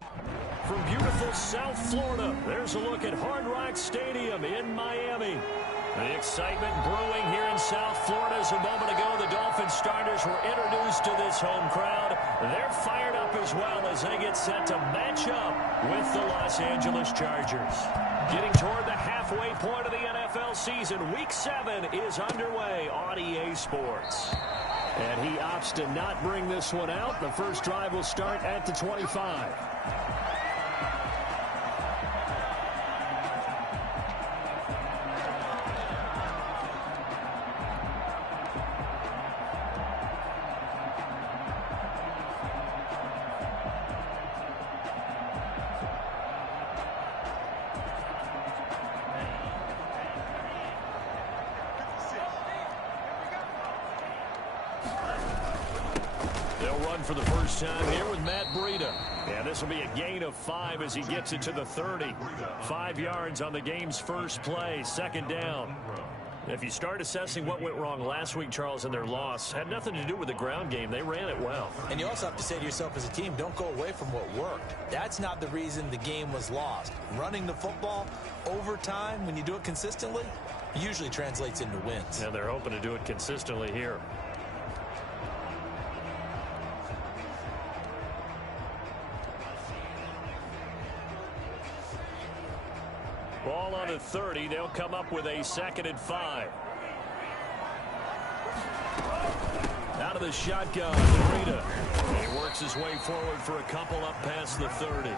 From beautiful South Florida, there's a look at Hard Rock Stadium in Miami. The excitement brewing here in South Florida as a moment ago. The Dolphins starters were introduced to this home crowd. They're fired up as well as they get set to match up with the Los Angeles Chargers. Getting toward the halfway point of the NFL season, Week 7 is underway on EA Sports. And he opts to not bring this one out. The first drive will start at the 25. For the first time here with Matt Breida. And this will be a gain of 5 as he gets it to the 30. 5 yards on the game's first play, second down. If you start assessing what went wrong last week, Charles, in their loss, had nothing to do with the ground game. They ran it well. And you also have to say to yourself as a team, don't go away from what worked. That's not the reason the game was lost. Running the football over time, when you do it consistently, usually translates into wins. And they're hoping to do it consistently here. Ball on the 30. They'll come up with a 2nd and 5. Out of the shotgun, Breida. He works his way forward for a couple up past the 30.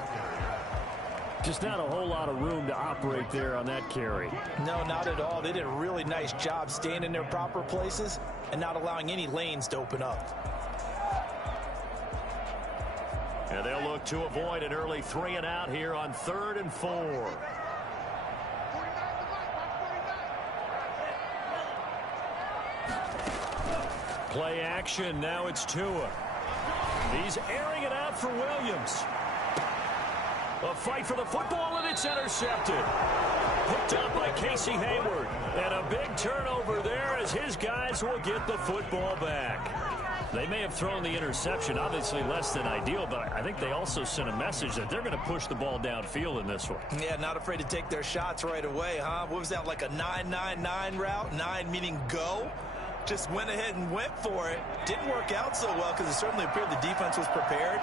Just not a whole lot of room to operate there on that carry. No, not at all. They did a really nice job staying in their proper places and not allowing any lanes to open up. And they'll look to avoid an early 3 and out here on 3rd and 4. Play action. Now it's Tua. He's airing it out for Williams. A fight for the football, and it's intercepted. Picked up by Casey Hayward. And a big turnover there as his guys will get the football back. They may have thrown the interception, obviously less than ideal, but I think they also sent a message that they're going to push the ball downfield in this one. Yeah, not afraid to take their shots right away, huh? What was that, like a 9-9-9 route? 9 meaning go? Just went ahead and went for it. Didn't work out so well because it certainly appeared the defense was prepared.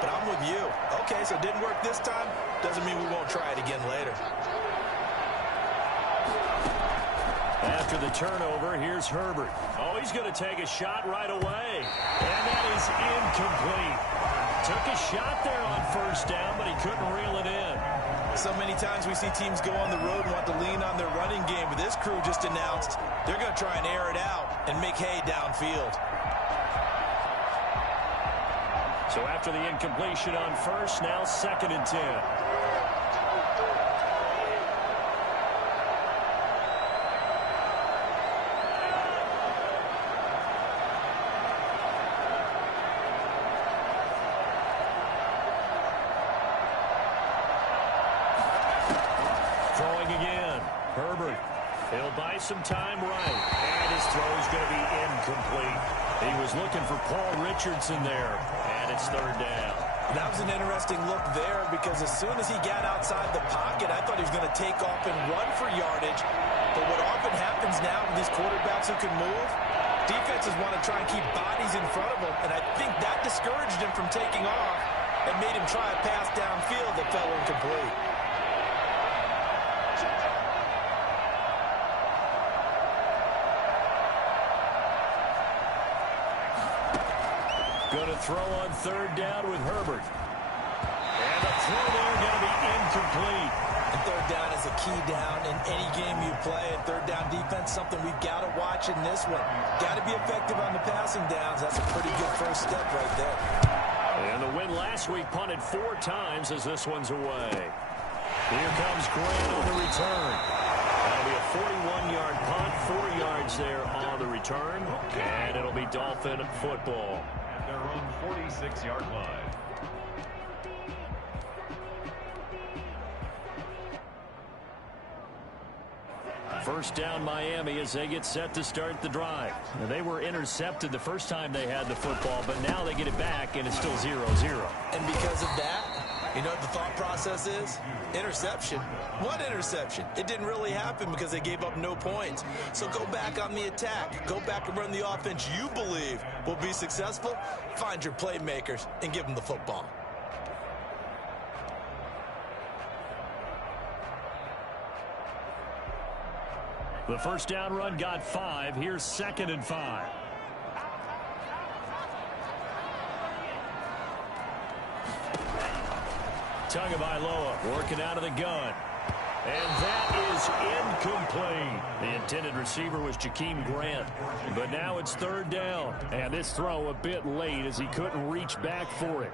But I'm with you. Okay, so it didn't work this time. Doesn't mean we won't try it again later. After the turnover, here's Herbert. Oh, he's going to take a shot right away. And that is incomplete. Took a shot there on first down, but he couldn't reel it in. So many times we see teams go on the road and want to lean on their running game, but this crew just announced they're going to try and air it out and make hay downfield. So after the incompletion on first, now 2nd and 10. Throwing again. Herbert. He'll buy some time right. And his throw's going to be incomplete. He was looking for Paul Richardson there. And it's 3rd down. That was an interesting look there because as soon as he got outside the pocket, I thought he was going to take off and run for yardage. But what often happens now with these quarterbacks who can move, defenses want to try and keep bodies in front of them. And I think that discouraged him from taking off and made him try a pass downfield that fell incomplete. Going to throw on 3rd down with Herbert. And the throw there going to be incomplete. And 3rd down is a key down in any game you play. And 3rd down defense, something we've got to watch in this one. Got to be effective on the passing downs. That's a pretty good first step right there. And the win last week punted 4 times as this one's away. Here comes Grant on the return. That'll be a 41-yard punt, 4 yards there on the return. And it'll be Dolphin football. Their own 46-yard line. First down Miami as they get set to start the drive. Now, they were intercepted the first time they had the football, but now they get it back and it's still 0-0. And because of that, You know what the thought process is? Interception. What interception? It didn't really happen because they gave up no points. So go back on the attack. Go back and run the offense you believe will be successful. Find your playmakers and give them the football. The first down run got 5. Here's 2nd and 5. Tagovailoa working out of the gun. And that is incomplete. The intended receiver was Jakeem Grant. But now it's 3rd down. And this throw a bit late as he couldn't reach back for it.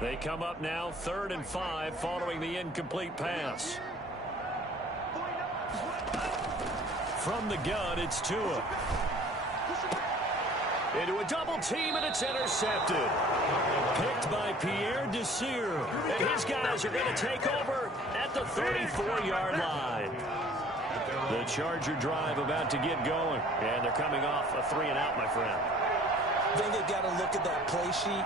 They come up now 3rd and 5 following the incomplete pass. From the gun, it's Tua. Into a double team, and it's intercepted. Picked by Pierre Desir. And his guys are going to take over at the 34-yard line. The Charger drive about to get going. And they're coming off a 3-and-out, my friend. I think they've got to look at that play sheet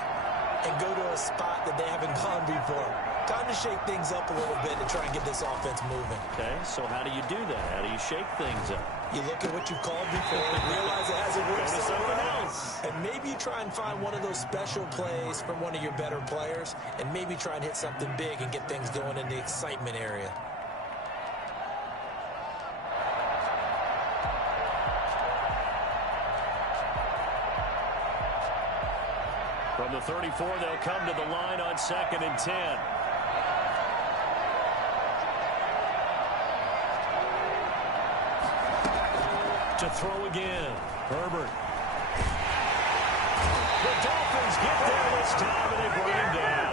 and go to a spot that they haven't gone before. Time to shake things up a little bit to try and get this offense moving. Okay, so how do you do that? How do you shake things up? You look at what you've called before and realize it hasn't worked Go to something else. And maybe you try and find one of those special plays from one of your better players, and maybe try and hit something big and get things going in the excitement area. From the 34, they'll come to the line on 2nd and 10. To throw again. Herbert. The Dolphins get there this time, and they bring him down.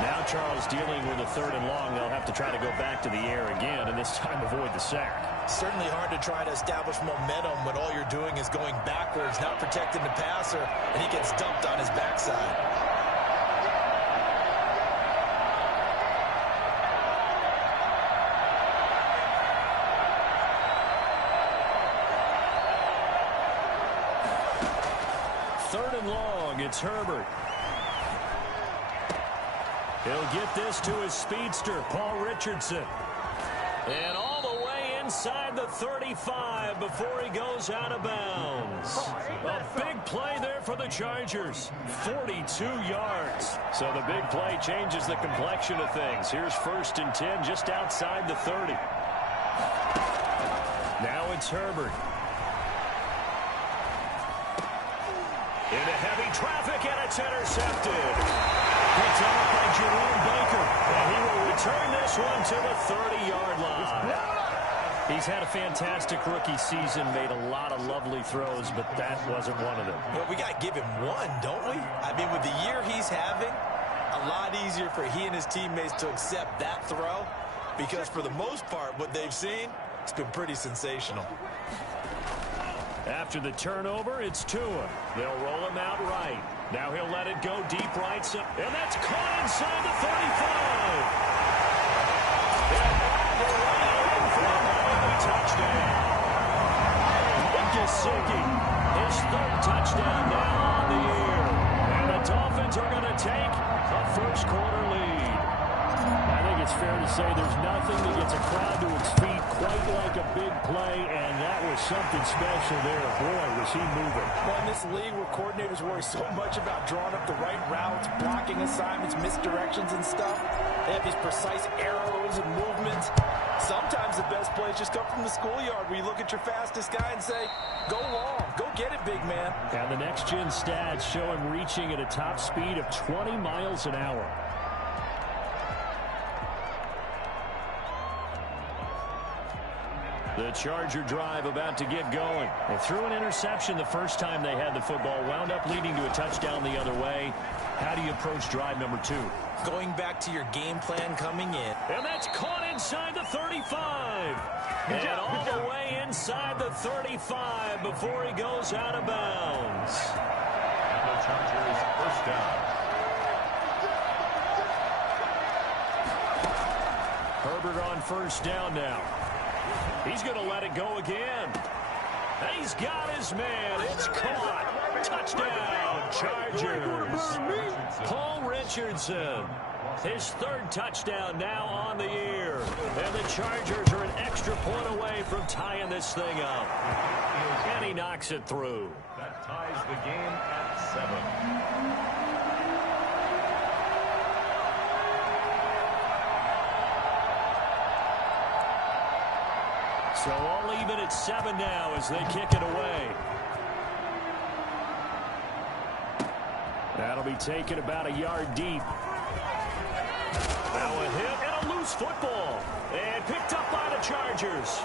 Now Charles dealing with a 3rd and long. They'll have to try to go back to the air again, and this time avoid the sack. Certainly hard to try to establish momentum when all you're doing is going backwards, not protecting the passer, and he gets dumped on his backside. Third and long, it's Herbert. He'll get this to his speedster, Paul Richardson. And all the way inside the 35 before he goes out of bounds. A big play there for the Chargers. 42 yards. So the big play changes the complexion of things. Here's 1st and 10 just outside the 30. Now it's Herbert. Into heavy traffic, and it's intercepted. Picked off by Jerome Baker. And he will return this one to the 30-yard line. He's had a fantastic rookie season, made a lot of lovely throws, but that wasn't one of them. Well, we got to give him one, don't we? I mean, with the year he's having, a lot easier for he and his teammates to accept that throw, because for the most part, what they've seen, it's been pretty sensational. After the turnover, it's Tua. They'll roll him out right. Now he'll let it go deep right side. And that's caught inside the 35. And all the way in for a Miami touchdown. Gesicki, his 3rd touchdown now on the year. And the Dolphins are going to take a first-quarter lead. I think it's fair to say there's nothing that gets a crowd to its feet quite like a big play, and that was something special there. Boy, was he moving. Well, in this league where coordinators worry so much about drawing up the right routes, blocking assignments, misdirections and stuff, they have these precise arrows and movements. Sometimes the best plays just come from the schoolyard where you look at your fastest guy and say, go long, go get it, big man. And the next-gen stats show him reaching at a top speed of 20 miles an hour. The Charger drive about to get going. They threw an interception the first time they had the football, wound up leading to a touchdown the other way. How do you approach drive number 2? Going back to your game plan coming in. And that's caught inside the 35. And all the way inside the 35 before he goes out of bounds. And the Chargers first down. Herbert on first down now. He's going to let it go again. And he's got his man. It's caught. Touchdown, Chargers. Paul Richardson. His third touchdown now on the year. And the Chargers are an extra point away from tying this thing up. And he knocks it through. That ties the game at 7. So all even at 7 now as they kick it away. That'll be taken about a yard deep. Now a hit and a loose football. And picked up by the Chargers.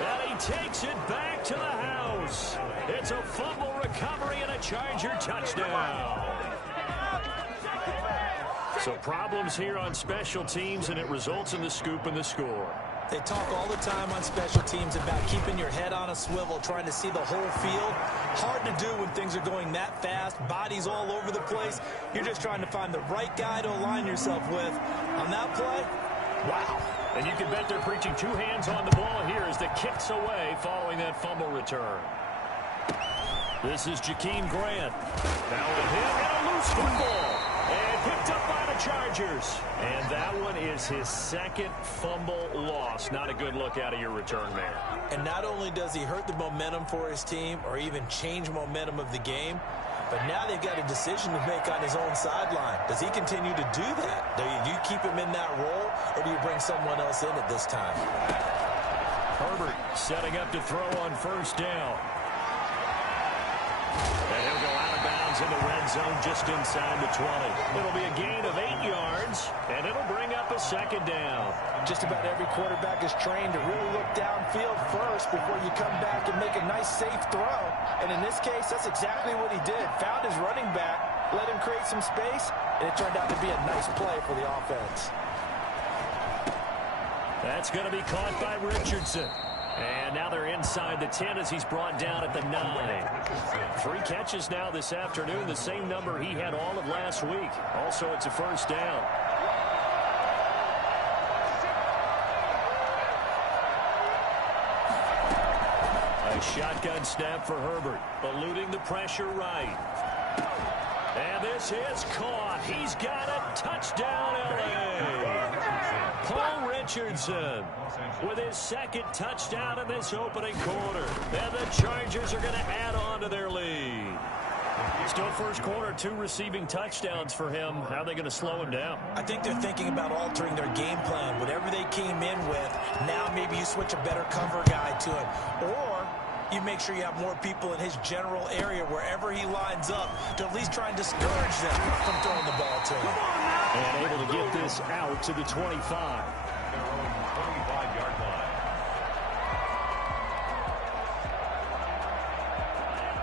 And he takes it back to the house. It's a fumble recovery and a Charger touchdown. So problems here on special teams, and it results in the scoop and the score. They talk all the time on special teams about keeping your head on a swivel, trying to see the whole field. Hard to do when things are going that fast, bodies all over the place. You're just trying to find the right guy to align yourself with. On that play, wow. And you can bet they're preaching two hands on the ball here as the kick's away following that fumble return. This is Jakeem Grant. Now a hit and a loose football. And picked up by the Chargers. And that one is his second fumble loss. Not a good look out of your return man. And not only does he hurt the momentum for his team or even change momentum of the game, but now they've got a decision to make on his own sideline. Does he continue to do that? Do you keep him in that role, or do you bring someone else in at this time? Herbert setting up to throw on first down. And he'll go out of bounds in the red zone just inside the 20. It'll be a gain of 8 yards, and it'll bring up a second down. Just about every quarterback is trained to really look downfield first before you come back and make a nice, safe throw. And in this case, that's exactly what he did. Found his running back, let him create some space, and it turned out to be a nice play for the offense. That's going to be caught by Richardson. And now they're inside the 10 as he's brought down at the 9. 3 catches now this afternoon, the same number he had all of last week. Also, it's a first down. A shotgun snap for Herbert, eluding the pressure right. And this is caught. He's got a touchdown, L.A. Paul Richardson with his second touchdown in this opening quarter. And the Chargers are going to add on to their lead. Still first quarter, 2 receiving touchdowns for him. How are they going to slow him down? I think they're thinking about altering their game plan. Whatever they came in with, now maybe you switch a better cover guy to him. Or you make sure you have more people in his general area wherever he lines up to at least try and discourage them from throwing the ball to him. And able to get this out to the 25. Their own 25-yard line.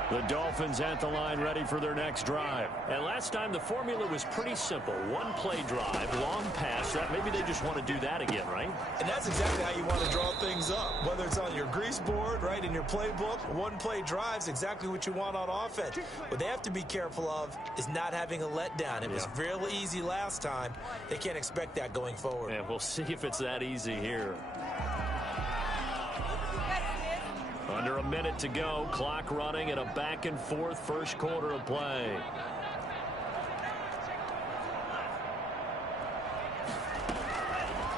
The Dolphins at the line ready for their next drive. And last time the formula was pretty simple. One play drive, long pass. Maybe they just want to do that again, right? And that's exactly how you want to draw things up. Whether it's on your grease board, right, in your playbook, one play drive's exactly what you want on offense. What they have to be careful of is not having a letdown. It was real easy last time. They can't expect that going forward. And we'll see if it's that easy here. Under a minute to go, clock running and a back and forth first quarter of play.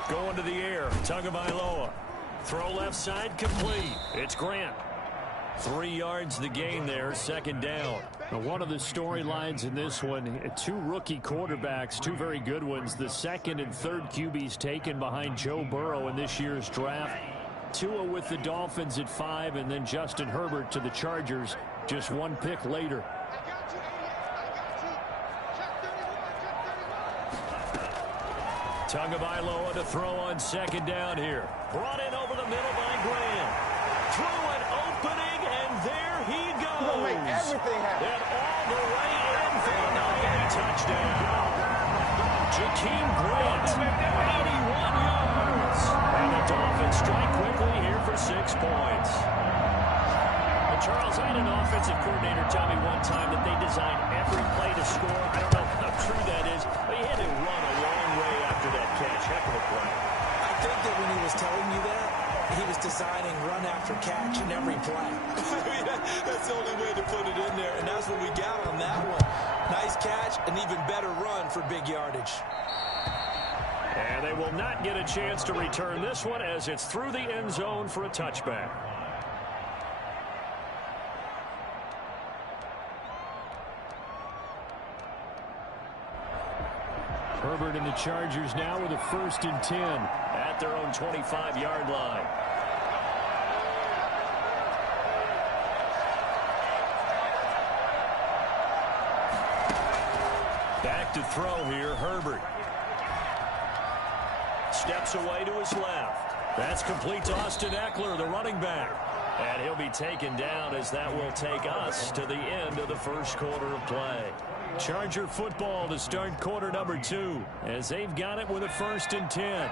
Going to the air, Tagovailoa. Throw left side complete. It's Grant. 3 yards the gain there, second down. Now, one of the storylines in this one, 2 rookie quarterbacks, 2 very good ones. The second and third QBs taken behind Joe Burrow in this year's draft. Tua with the Dolphins at 5, and then Justin Herbert to the Chargers just 1 pick later. Tagovailoa to throw on second down here. Brought in over the middle by Grant. Through an opening, and there he goes. And all the way in for another touchdown. Jakeem Grant, 81 yards. And the Dolphins strike quickly here for 6 points. And Charles, I had an offensive coordinator tell me one time that they designed every play to score. I don't know how true that is, but he had to run a long way after that catch. Heck of a play. after catch in every play. I mean, that's the only way to put it in there, and that's what we got on that one. Nice catch, an even better run for big yardage. And they will not get a chance to return this one as it's through the end zone for a touchback. Herbert and the Chargers now with a 1st and 10 at their own 25-yard line. Back to throw here, Herbert. Steps away to his left. That's complete to Austin Eckler, the running back. And he'll be taken down as that will take us to the end of the first quarter of play. Charger football to start quarter number 2 as they've got it with a 1st and 10.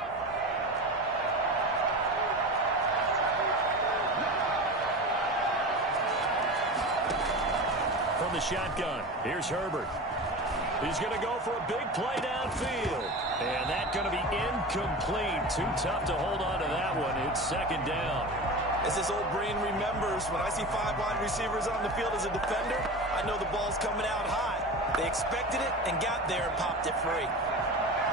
From the shotgun, here's Herbert. He's going to go for a big play downfield. And that's going to be incomplete. Too tough to hold on to that one. It's 2nd down. As this old brain remembers, when I see 5 wide receivers on the field as a defender, I know the ball's coming out high. They expected it and got there and popped it free.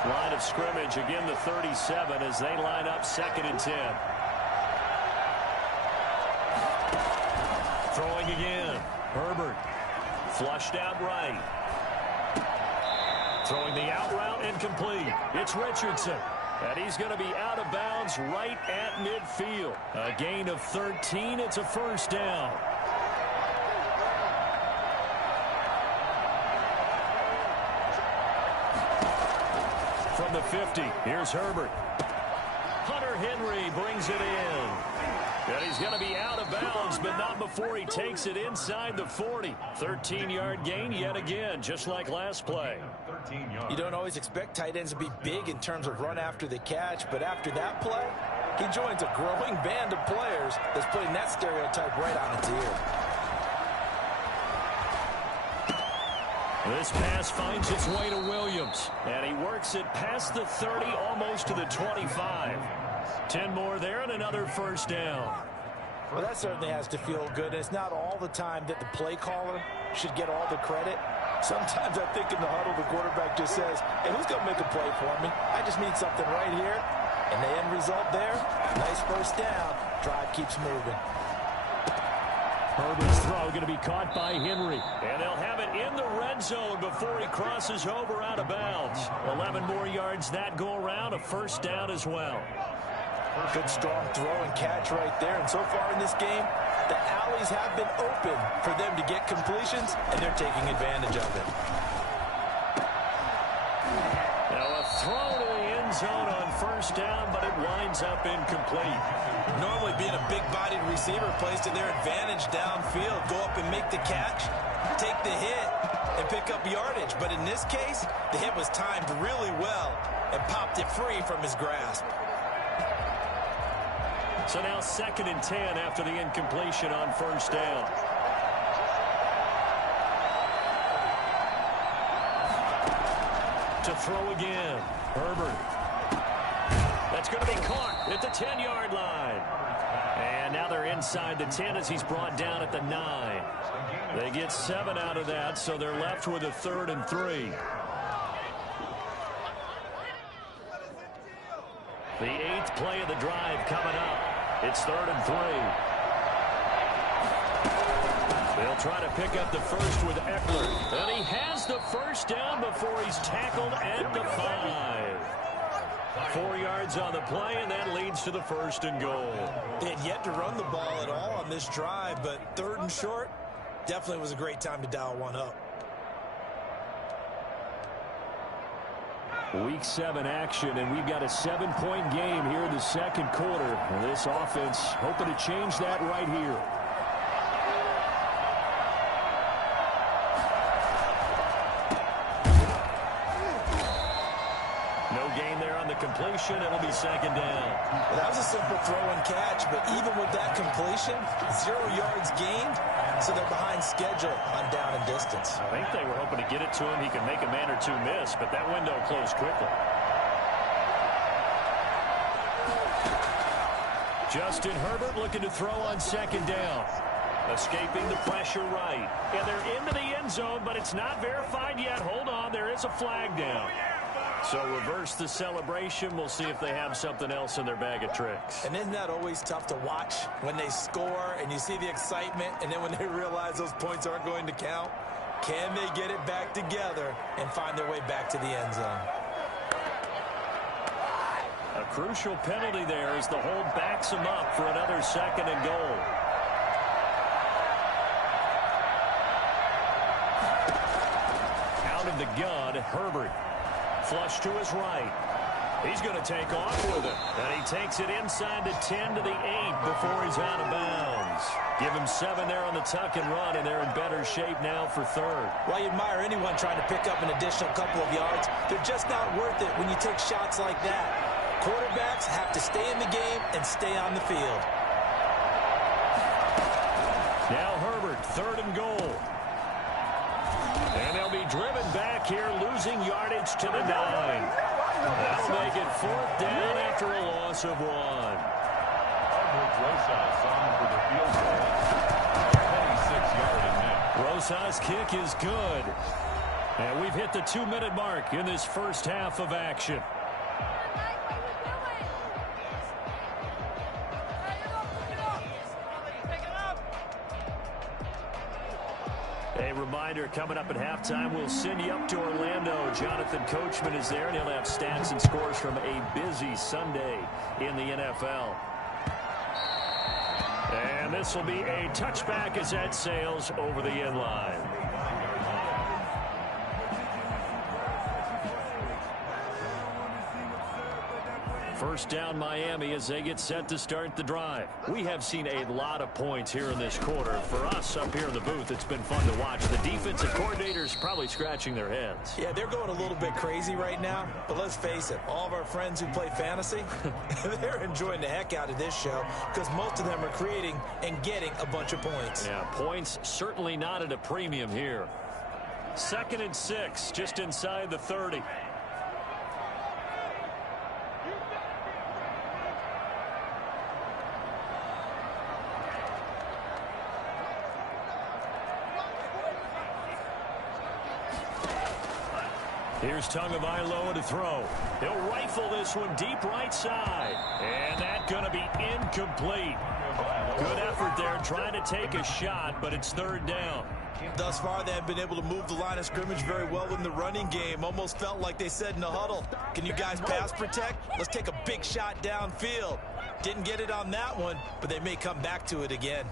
Line of scrimmage, again the 37 as they line up 2nd and 10. Throwing again. Herbert. Flushed out right. Throwing the out route incomplete. It's Richardson. And he's going to be out of bounds right at midfield. A gain of 13. It's a 1st down. From the 50, here's Herbert. Hunter Henry brings it in. And he's going to be out of bounds, but not before he takes it inside the 40. 13-yard gain yet again, just like last play. You don't always expect tight ends to be big in terms of run after the catch, but after that play, he joins a growing band of players that's putting that stereotype right on its ear. This pass finds its way to Williams, and he works it past the 30, almost to the 25. 10 more there and another 1st down. Well, that certainly has to feel good. It's not all the time that the play caller should get all the credit. Sometimes I think in the huddle, the quarterback just says, hey, who's going to make a play for me? I just need something right here. And the end result there, nice 1st down. Drive keeps moving. Herbert's throw going to be caught by Henry. And they'll have it in the red zone before he crosses over out of bounds. 11 more yards that go around, a 1st down as well. Good strong throw and catch right there. And so far in this game, the alleys have been open for them to get completions, and they're taking advantage of it. Now a throw to the end zone on 1st down, but it winds up incomplete. Normally being a big-bodied receiver plays to their advantage downfield. Go up and make the catch, take the hit, and pick up yardage. But in this case, the hit was timed really well and popped it free from his grasp. So now 2nd and 10 after the incompletion on 1st down. To throw again. Herbert. That's going to be caught at the 10-yard line. And now they're inside the 10 as he's brought down at the 9. They get 7 out of that, so they're left with a 3rd and 3. The 8th play of the drive coming up. It's 3rd and 3. They'll try to pick up the first with Eckler. And he has the 1st down before he's tackled at the 5. 4 yards on the play, and that leads to the 1st and goal. They had yet to run the ball at all on this drive, but 3rd and short definitely was a great time to dial one up. Week 7 action, and we've got a 7-point game here in the 2nd quarter. This offense hoping to change that right here. No gain there on the completion. It'll be 2nd down. Well, that was a simple throw and catch, but even with that completion, 0 yards gained, so they're behind schedule on down and distance. I think they were hoping to get it to him. He could make a man or two miss, but that window closed quickly. Justin Herbert looking to throw on second down. Escaping the pressure right. And they're into the end zone, but it's not verified yet. Hold on, there is a flag down. So reverse the celebration. We'll see if they have something else in their bag of tricks. And isn't that always tough to watch when they score and you see the excitement, and then when they realize those points aren't going to count? Can they get it back together and find their way back to the end zone? A crucial penalty there as the hold backs them up for another second and goal. Out of the gun, Herbert. Flush to his right. He's going to take off with it. And he takes it inside the 10 to the 8 before he's out of bounds. Give him 7 there on the tuck and run, and they're in better shape now for third. Well, you admire anyone trying to pick up an additional couple of yards. They're just not worth it when you take shots like that. Quarterbacks have to stay in the game and stay on the field. Now Herbert, third and goal. And they'll be driven back here, losing yardage to the 9. That'll make it 4th down after a loss of 1. Rosas' kick is good. And we've hit the 2-minute mark in this first half of action. A reminder, coming up at halftime, we'll send you up to Orlando. Jonathan Coachman is there, and he'll have stats and scores from a busy Sunday in the NFL. And this will be a touchback as that sails over the end line. First down Miami as they get set to start the drive. We have seen a lot of points here in this quarter. For us up here in the booth, it's been fun to watch. The defensive coordinators probably scratching their heads. Yeah, they're going a little bit crazy right now. But let's face it, all of our friends who play fantasy, they're enjoying the heck out of this show because most of them are creating and getting a bunch of points. Yeah, points certainly not at a premium here. 2nd and 6, just inside the 30. Here's Tagovailoa to throw. He'll rifle this one deep right side. And that's going to be incomplete. Good effort there trying to take a shot, but it's 3rd down. Thus far, they have been able to move the line of scrimmage very well in the running game. Almost felt like they said in the huddle, can you guys pass protect? Let's take a big shot downfield. Didn't get it on that one, but they may come back to it again.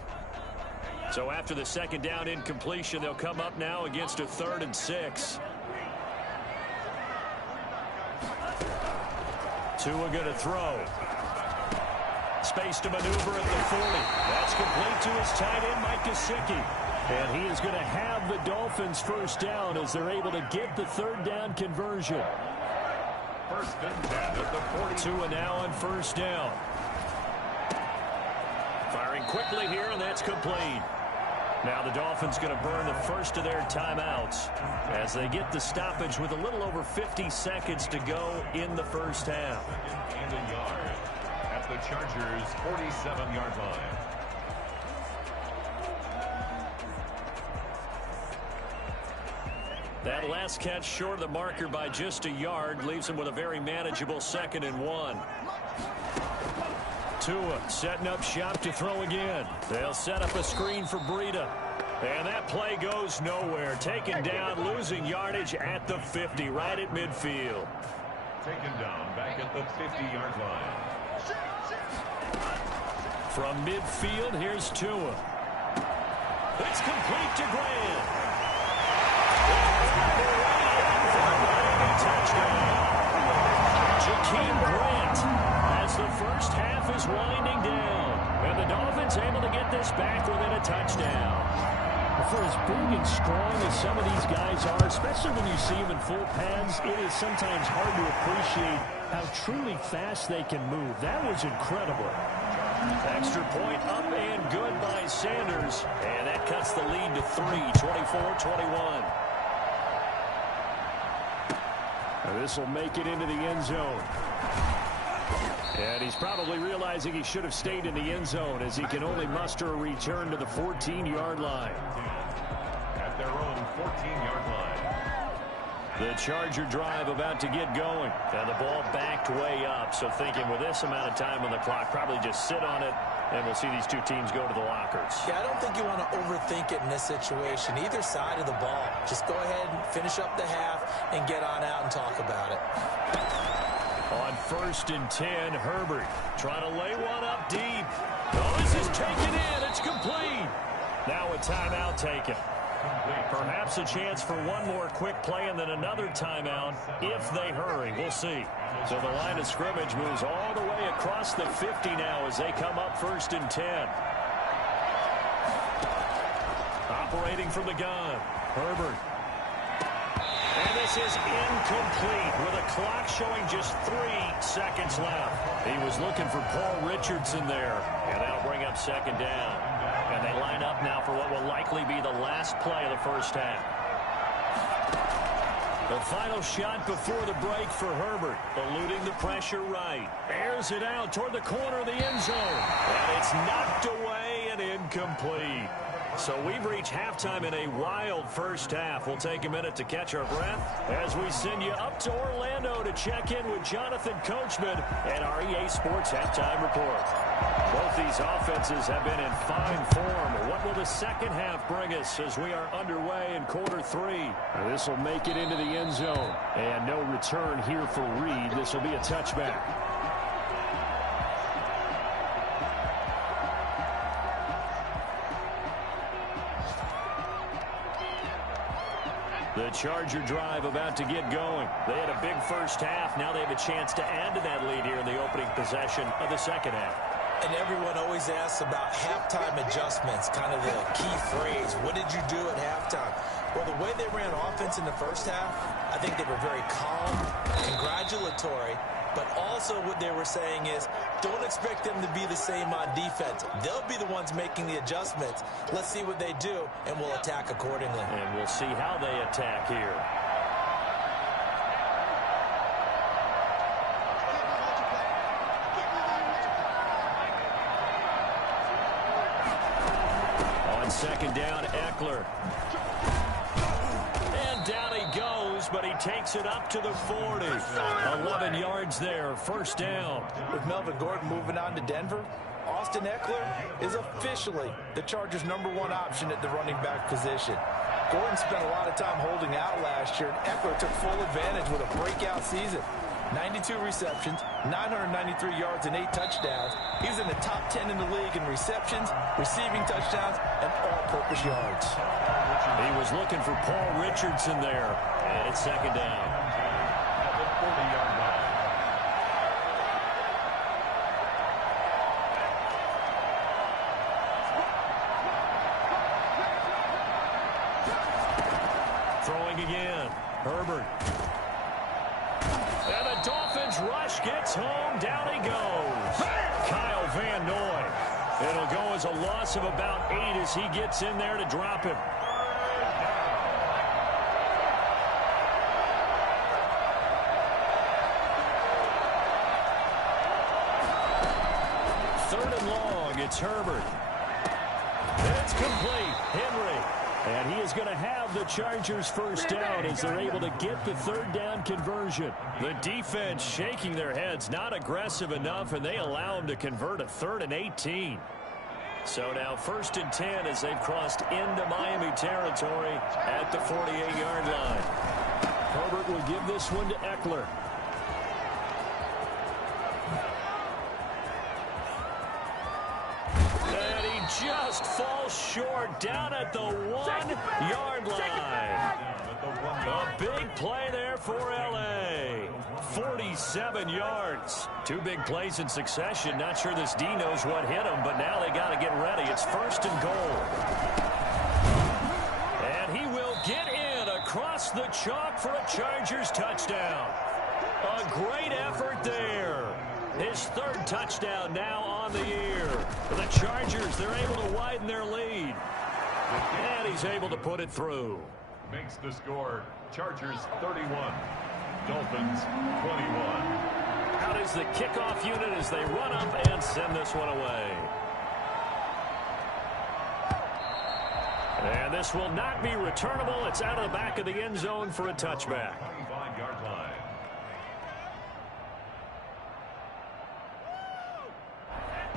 So after the 2nd down incompletion, they'll come up now against a 3rd and 6. Tua going to throw. Space to maneuver at the 40. That's complete to his tight end, Mike Gesicki. And he is going to have the Dolphins first down as they're able to get the 3rd down conversion. First and 10 at the 40. Tua now on first down. Firing quickly here, and that's complete. Now the Dolphins going to burn the first of their timeouts as they get the stoppage with a little over 50 seconds to go in the first half. And a yard at the Chargers' 47-yard line. That last catch short of the marker by just a yard leaves them with a very manageable 2nd and 1. Tua setting up shop to throw again. They'll set up a screen for Breida. And that play goes nowhere. Taken down, losing yardage at the 50, right at midfield. Taken down back at the 50-yard line. From midfield, here's Tua. It's complete to Grant. Touchdown. Jakeem Grant as the first half is winding down. And the Dolphins able to get this back within a touchdown. For as big and strong as some of these guys are, especially when you see them in full pads, it is sometimes hard to appreciate how truly fast they can move. That was incredible. Extra point up and good by Sanders. And that cuts the lead to 3, 24-21. This will make it into the end zone. And he's probably realizing he should have stayed in the end zone as he can only muster a return to the 14-yard line. At their own 14-yard line. The Charger drive about to get going. And the ball backed way up. So thinking with this amount of time on the clock, probably just sit on it, and we'll see these two teams go to the lockers. Yeah, I don't think you want to overthink it in this situation. Either side of the ball. Just go ahead and finish up the half and get on out and talk about it. On 1st and 10, Herbert trying to lay one up deep. Oh, this is taken in. It's complete. Now a timeout taken. Perhaps a chance for one more quick play and then another timeout if they hurry. We'll see. So the line of scrimmage moves all the way across the 50 now as they come up 1st and 10. Operating from the gun, Herbert. And this is incomplete with a clock showing just 3 seconds left. He was looking for Paul Richardson there, and that'll bring up 2nd down. And they line up now for what will likely be the last play of the first half. The final shot before the break for Herbert, eluding the pressure right. Airs it out toward the corner of the end zone. And it's knocked away and incomplete. So we've reached halftime in a wild first half. We'll take a minute to catch our breath as we send you up to Orlando to check in with Jonathan Coachman and our EA Sports Halftime Report. Both these offenses have been in fine form. What will the second half bring us as we are underway in quarter 3? This will make it into the end zone. And no return here for Reed. This will be a touchback. The Charger drive about to get going. They had a big first half. Now they have a chance to add to that lead here in the opening possession of the second half. And everyone always asks about halftime adjustments, kind of the key phrase. What did you do at halftime? Well, the way they ran offense in the first half, I think they were very calm, congratulatory, but also what they were saying is don't expect them to be the same on defense. They'll be the ones making the adjustments. Let's see what they do, and we'll attack accordingly. And we'll see how they attack here. On 2nd down, Eckler. And down he goes, but he takes it up to the 40. 11 yards there, 1st down. With Melvin Gordon moving on to Denver, Austin Eckler is officially the Chargers' #1 option at the running back position. Gordon spent a lot of time holding out last year, and Eckler took full advantage with a breakout season. 92 receptions, 993 yards, and 8 touchdowns. He's in the top 10 in the league in receptions, receiving touchdowns, and all-purpose yards. He was looking for Paul Richardson there, and it's 2nd down. At the 40-yard line. Throwing again, Herbert. And the Dolphins rush gets home. Down he goes. Kyle Van Noy. It'll go as a loss of about 8 as he gets in there to drop him. Third and long. It's Herbert. It's complete. Henry. And he is going to have the Chargers' first down as they're able to get the 3rd down conversion. The defense shaking their heads, not aggressive enough, and they allow him to convert a 3rd and 18. So now 1st and 10 as they've crossed into Miami territory at the 48-yard line. Herbert will give this one to Eckler. Just falls short down at the 1-yard line. A big play there for L.A. 47 yards. 2 big plays in succession. Not sure this D knows what hit him, but now they got to get ready. It's 1st and goal. And he will get in across the chalk for a Chargers touchdown. A great effort there. His 3rd touchdown now on the year. The Chargers, they're able to widen their lead. And he's able to put it through. Makes the score Chargers 31, Dolphins 21. Out is is the kickoff unit as they run up and send this one away. And this will not be returnable. It's out of the back of the end zone for a touchback. 25-yard line.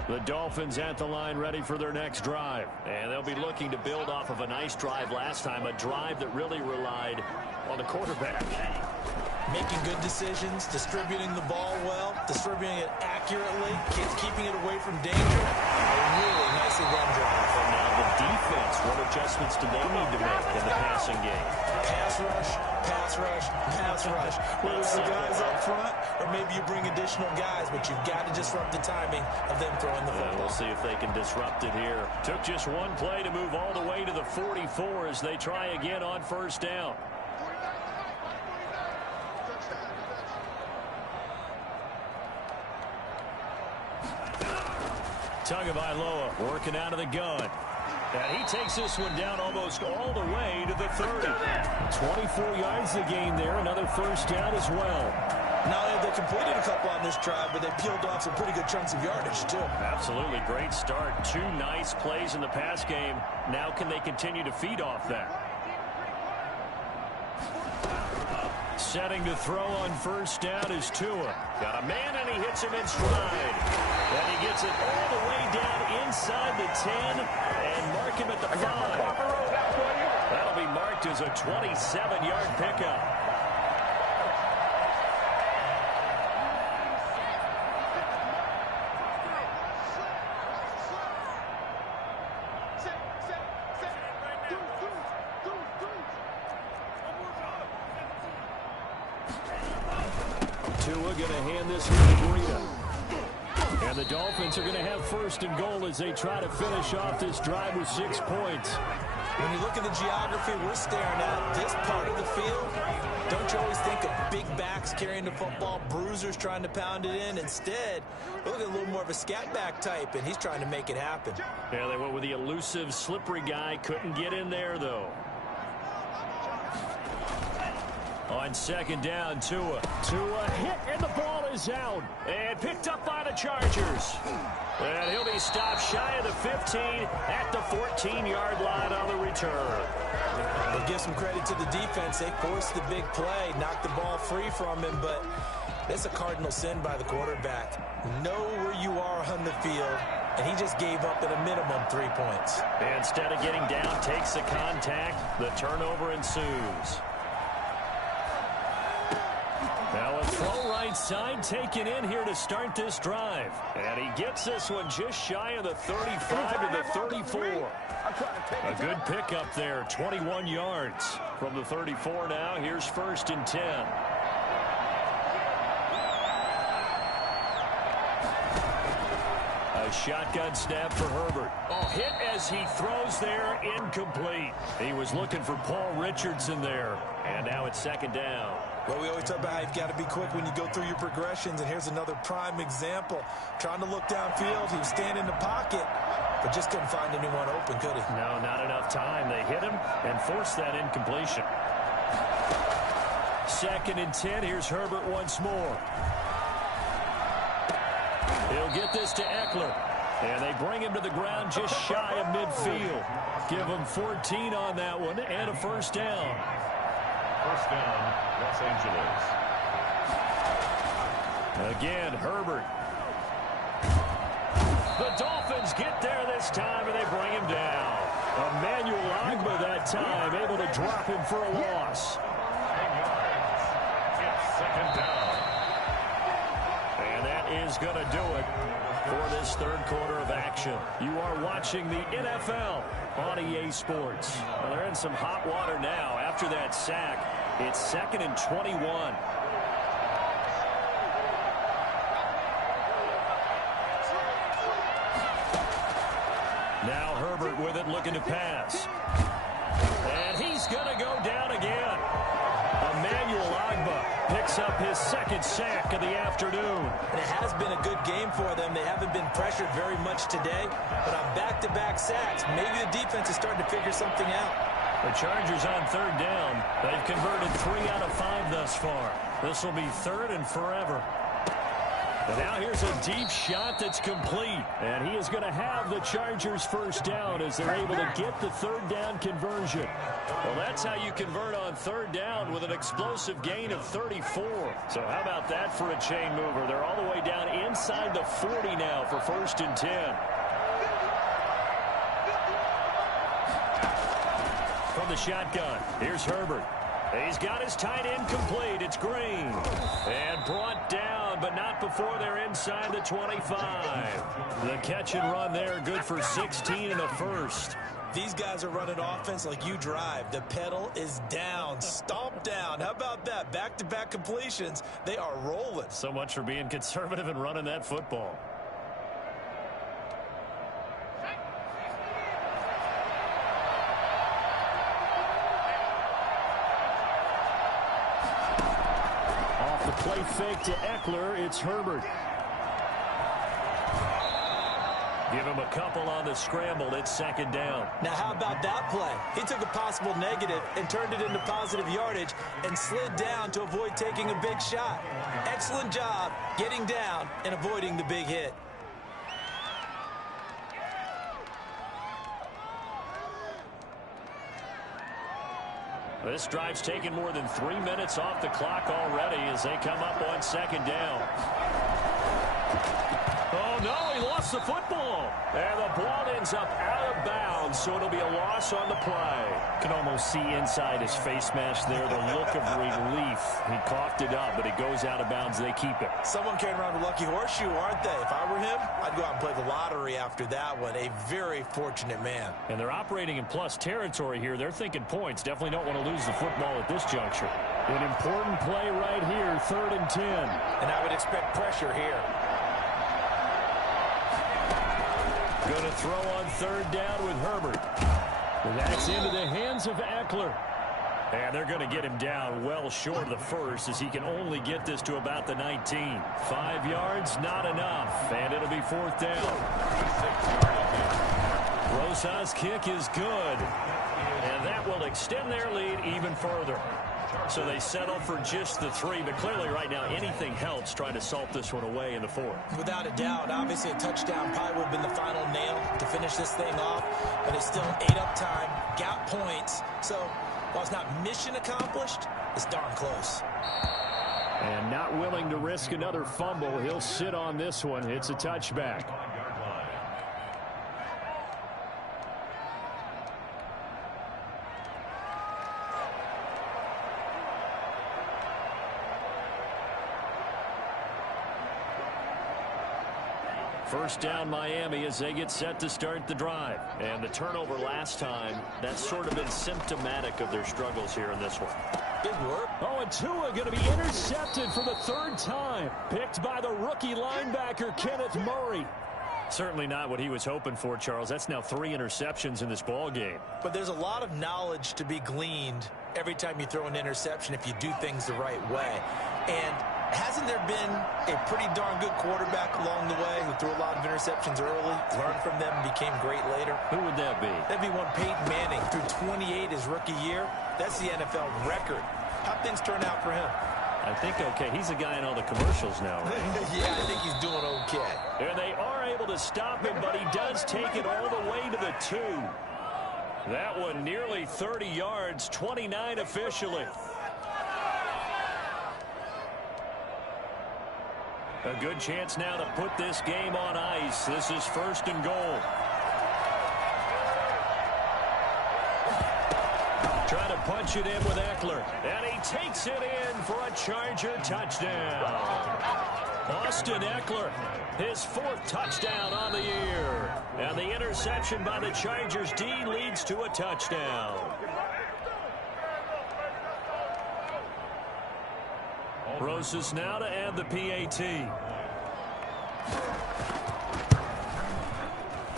The Dolphins at the line ready for their next drive. And they'll be looking to build off of a nice drive last time, a drive that really relied on the quarterback. Making good decisions, distributing the ball well, distributing it accurately, keeping it away from danger. A really nicely run drive. And now the defense, what adjustments do they need to make in the passing game? Pass rush, pass rush, pass rush. Whether it's the guys up front or maybe you bring additional guys, but you've got to disrupt the timing of them throwing the football. We'll see if they can disrupt it here. Took just one play to move all the way to the 44 as they try again on first down. Tagovailoa working out of the gun. And he takes this one down almost all the way to the 30. 24 yards to gain there. Another first down as well. Now they completed a couple on this drive, but they peeled off some pretty good chunks of yardage, too. Absolutely great start. 2 nice plays in the pass game. Now can they continue to feed off that? Setting to throw on first down is Tua. Got a man and he hits him in stride. And he gets it all the way down inside the 10 and mark him at the 5. That'll be marked as a 27-yard pickup. Tua going to hand this one to Breida. And the Dolphins are going to have first and goal as they try to finish off this drive with 6 points. When you look at the geography we're staring at, this part of the field, don't you always think of big backs carrying the football, bruisers trying to pound it in? Instead, look at a little more of a scat back type, and he's trying to make it happen. Yeah, they went with the elusive, slippery guy. Couldn't get in there, though. On second down, Tua hit, and the ball is out. And picked up by the Chargers. And he'll be stopped shy of the 15 at the 14-yard line on the return. We'll give some credit to the defense. They forced the big play, knocked the ball free from him, but that's a cardinal sin by the quarterback. Know where you are on the field, and he just gave up at a minimum 3 points. Instead of getting down, takes the contact. The turnover ensues. Now a throw right side taken in here to start this drive. And he gets this one just shy of the 35 to the 34. A good pickup there, 21 yards. From the 34 now, here's first and 10. A shotgun snap for Herbert. Oh, hit as he throws there, incomplete. He was looking for Paul Richardson there. And now it's second down. Well, we always talk about how you've got to be quick when you go through your progressions, and here's another prime example. Trying to look downfield, he was standing in the pocket, but just couldn't find anyone open, could he? No, not enough time. They hit him and forced that incompletion. Second and 10, here's Herbert once more. He'll get this to Eckler, and they bring him to the ground just shy of midfield. Give him 14 on that one and a first down. First down, Los Angeles. Again, Herbert. The Dolphins get there this time, and they bring him down. Emmanuel Ogbah that time, able to drop him for a loss. 10 yards. It's second down. And that is going to do it for this third quarter of action. You are watching the NFL on EA Sports. Well, they're in some hot water now. After that sack, it's second and 21. Now Herbert with it, looking to pass. And he's going to go down again. Emmanuel Ogbah picks up his second sack of the afternoon. And it has been a good game for them. They haven't been pressured very much today, but on back-to-back sacks, maybe the defense is starting to figure something out. The Chargers on third down. They've converted 3 out of 5 thus far. This will be third and forever. And now here's a deep shot that's complete. And he is going to have the Chargers first down as they're able to get the third down conversion. Well, that's how you convert on third down with an explosive gain of 34. So how about that for a chain mover? They're all the way down inside the 40 now for 1st and 10. From the shotgun, here's Herbert. He's got his tight end complete. It's Green. And brought down, but not before they're inside the 25. The catch and run there, good for 16 and a first. These guys are running offense like you drive. The pedal is down, stomp down. How about that? Back-to-back completions. They are rolling. So much for being conservative and running that football. Play fake to Eckler. It's Herbert. Give him a couple on the scramble. It's 2nd down. Now, how about that play? He took a possible negative and turned it into positive yardage and slid down to avoid taking a big shot. Excellent job getting down and avoiding the big hit. This drive's taken more than 3 minutes off the clock already as they come up on 2nd down. Oh, no, he lost the football. And the ball ends up out of bounds, so it'll be a loss on the play. Can almost see inside his face mask there, the look of relief. He coughed it up, but it goes out of bounds. They keep it. Someone came around a lucky horseshoe, aren't they? If I were him, I'd go out and play the lottery after that one. A very fortunate man. And they're operating in plus territory here. They're thinking points. Definitely don't want to lose the football at this juncture. An important play right here, 3rd and 10. And I would expect pressure here. Going to throw on 3rd down with Herbert. And that's into the hands of Eckler. And they're going to get him down well short of the first as he can only get this to about the 19. 5 yards, not enough. And it'll be 4th down. Rosas' kick is good. And that will extend their lead even further. So they settle for just the 3, but clearly right now anything helps trying to salt this one away in the 4th. Without a doubt, obviously a touchdown probably would have been the final nail to finish this thing off, but it's still ate up time, got points. So while it's not mission accomplished, it's darn close. And not willing to risk another fumble, he'll sit on this one. It's a touchback. First down Miami as they get set to start the drive. And the turnover last time, that's sort of been symptomatic of their struggles here in this one. Good work. Oh, and Tua going to be intercepted for the 3rd time. Picked by the rookie linebacker, Kenneth Murray. Certainly not what he was hoping for, Charles. That's now 3 interceptions in this ball game. But there's a lot of knowledge to be gleaned every time you throw an interception if you do things the right way. And hasn't there been a pretty darn good quarterback along the way who threw a lot of interceptions early, learned from them, and became great later? Who would that be? That'd be one Peyton Manning. Threw 28 his rookie year. That's the NFL record. How'd things turn out for him? I think okay. He's a guy in all the commercials now, right? Yeah, I think he's doing okay. And they are able to stop him, but he does take it all the way to the 2. That one nearly 30 yards, 29 officially. A good chance now to put this game on ice. This is 1st and goal. Trying to punch it in with Eckler. And he takes it in for a Charger touchdown. Austin Eckler, his 4th touchdown on the year. And the interception by the Chargers D leads to a touchdown. Rosas now to add the PAT.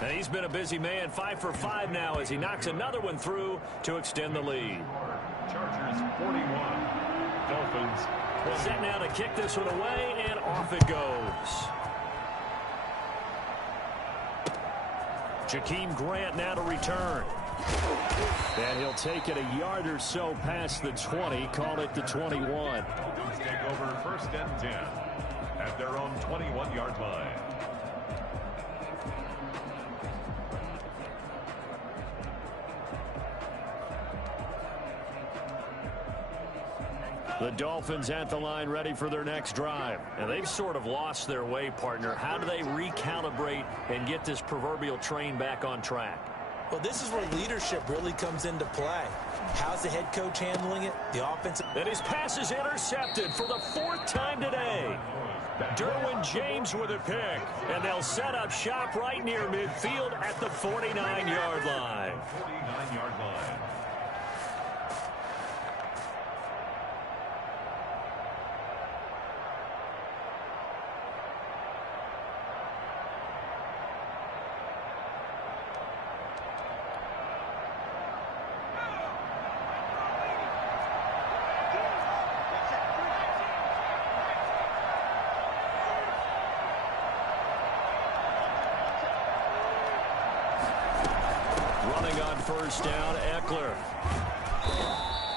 And he's been a busy man, 5 for 5 now as he knocks another one through to extend the lead. Chargers 41, Dolphins 20. Set now to kick this one away, and off it goes. Jakeem Grant now to return. And he'll take it a yard or so past the 20, call it the 21. Dolphins take over 1st and 10 at their own 21-yard line. The Dolphins at the line ready for their next drive. And they've sort of lost their way, partner. How do they recalibrate and get this proverbial train back on track? Well, this is where leadership really comes into play. How's the head coach handling it? The offensive... And his pass is intercepted for the 4th time today. Derwin James with a pick. And they'll set up shop right near midfield at the 49-yard line. 49-yard line. First down, Eckler.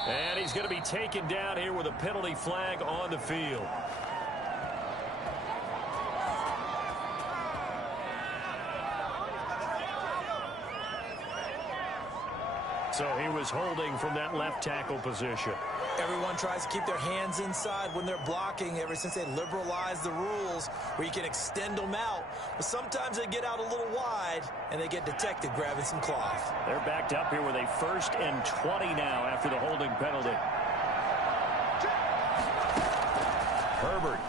And he's going to be taken down here with a penalty flag on the field. So he was holding from that left tackle position. Everyone tries to keep their hands inside when they're blocking ever since they liberalized the rules where you can extend them out. But sometimes they get out a little wide and they get detected grabbing some cloth. They're backed up here with a 1st and 20 now after the holding penalty. Herbert.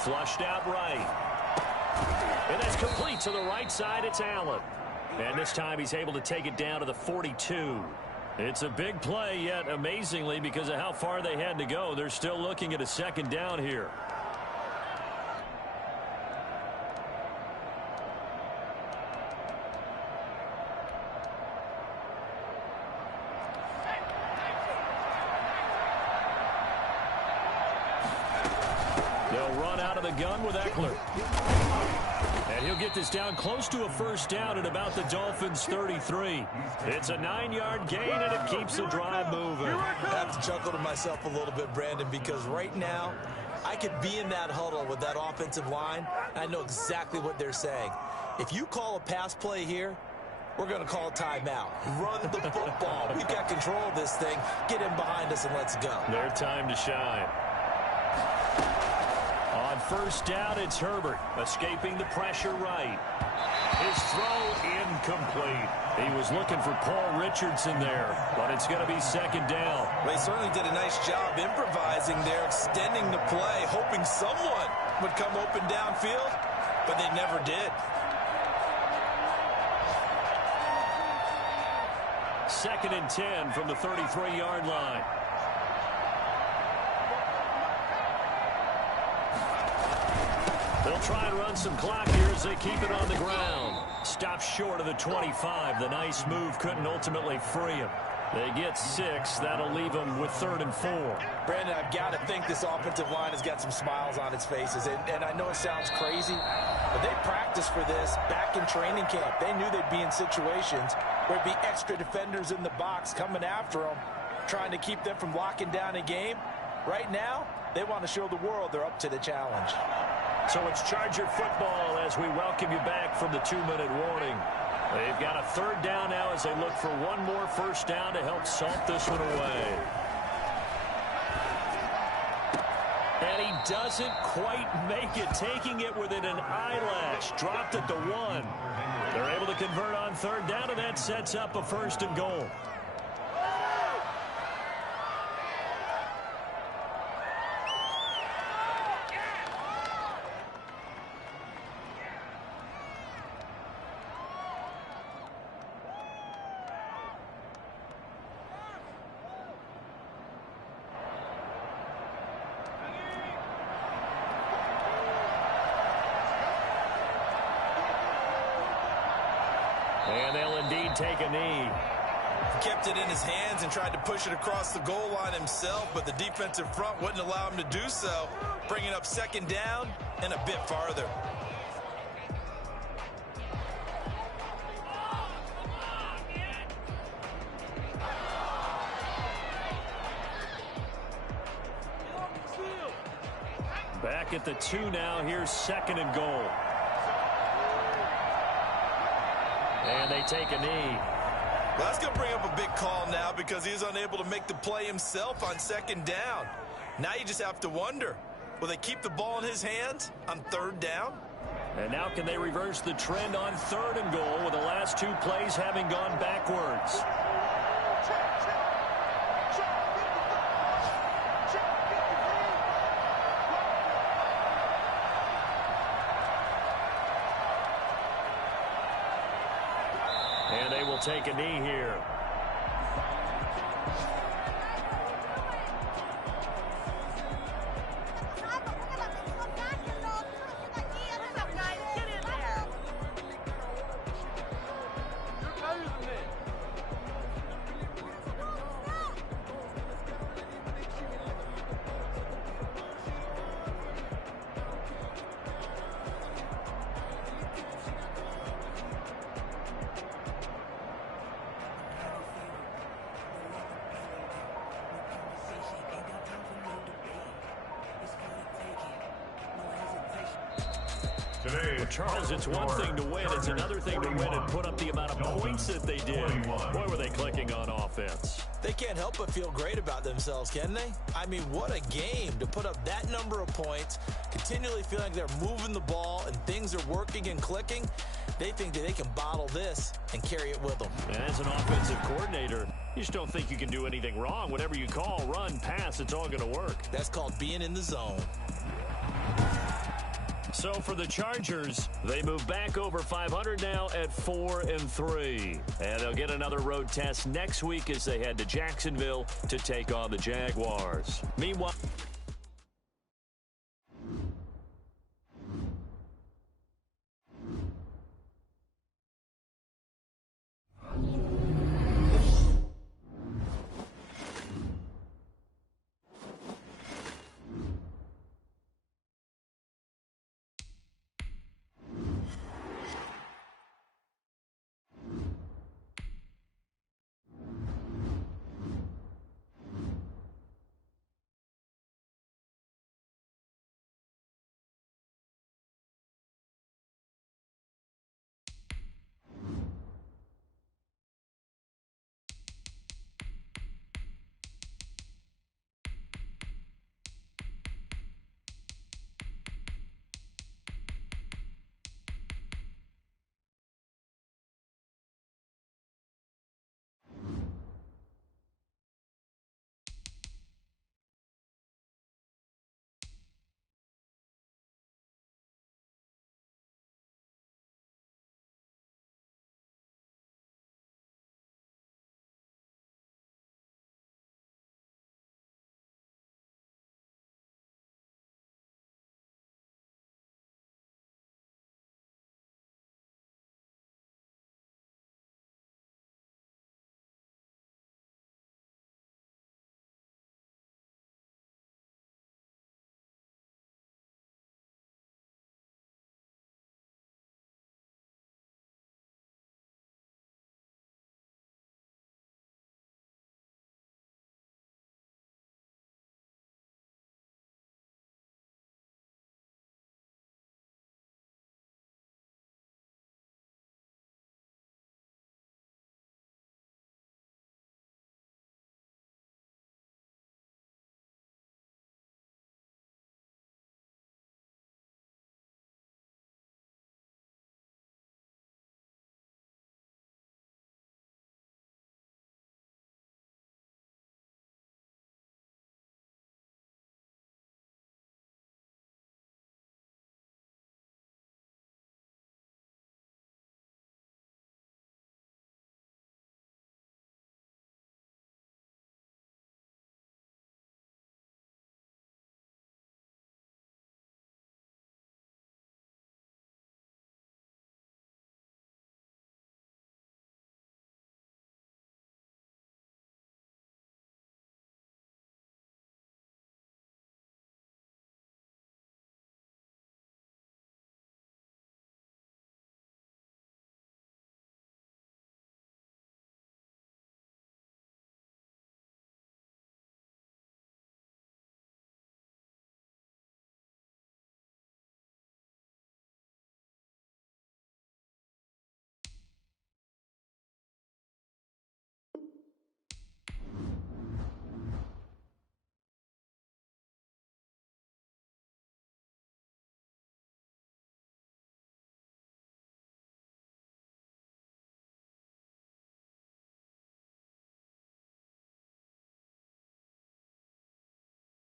Flushed out right. And that's complete to the right side. It's Allen. And this time he's able to take it down to the 42. It's a big play, yet amazingly, because of how far they had to go, they're still looking at a 2nd down here. They'll run out of the gun with Eckler. And he'll get this down close to a 1st down at about the Dolphins' 33. It's a 9-yard gain, and it keeps the drive moving. I have to chuckle to myself a little bit, Brandon, because right now I could be in that huddle with that offensive line. And I know exactly what they're saying. If you call a pass play here, we're going to call a timeout. Run the football. We've got control of this thing. Get in behind us and let's go. Their time to shine. On 1st down, it's Herbert, escaping the pressure right. His throw incomplete. He was looking for Paul Richardson there, but it's going to be 2nd down. Well, he certainly did a nice job improvising there, extending the play, hoping someone would come open downfield, but they never did. 2nd and 10 from the 33-yard line. They'll try and run some clock here as they keep it on the ground. Stopped short of the 25. The nice move couldn't ultimately free him. They get 6. That'll leave them with 3rd and 4. Brandon, I've got to think this offensive line has got some smiles on its faces. And I know it sounds crazy, but they practiced for this back in training camp. They knew they'd be in situations where there'd be extra defenders in the box coming after them, trying to keep them from locking down a game. Right now, they want to show the world they're up to the challenge. So it's Charger football as we welcome you back from the 2-minute warning. They've got a 3rd down now as they look for one more 1st down to help salt this one away. And he doesn't quite make it, taking it within an eyelash. Dropped at the 1. They're able to convert on 3rd down, and that sets up a 1st and goal. And they'll indeed take a knee. Kept it in his hands and tried to push it across the goal line himself, but the defensive front wouldn't allow him to do so, bringing up 2nd down and a bit farther. Back at the 2 now. Here's 2nd and goal. And they take a knee. Well, that's going to bring up a big call now because he's unable to make the play himself on 2nd down. Now you just have to wonder, will they keep the ball in his hands on 3rd down? And now can they reverse the trend on 3rd and goal with the last 2 plays having gone backwards? And they will take a knee here. Well, Charles, it's one thing to win. It's another thing to win and put up the amount of points that they did. Boy, were they clicking on offense. They can't help but feel great about themselves, can they? I mean, what a game to put up that number of points, continually feeling like they're moving the ball and things are working and clicking. They think that they can bottle this and carry it with them. As an offensive coordinator, you just don't think you can do anything wrong. Whatever you call, run, pass, it's all going to work. That's called being in the zone. So for the Chargers, they move back over 500 now at 4-3. And they'll get another road test next week as they head to Jacksonville to take on the Jaguars. Meanwhile...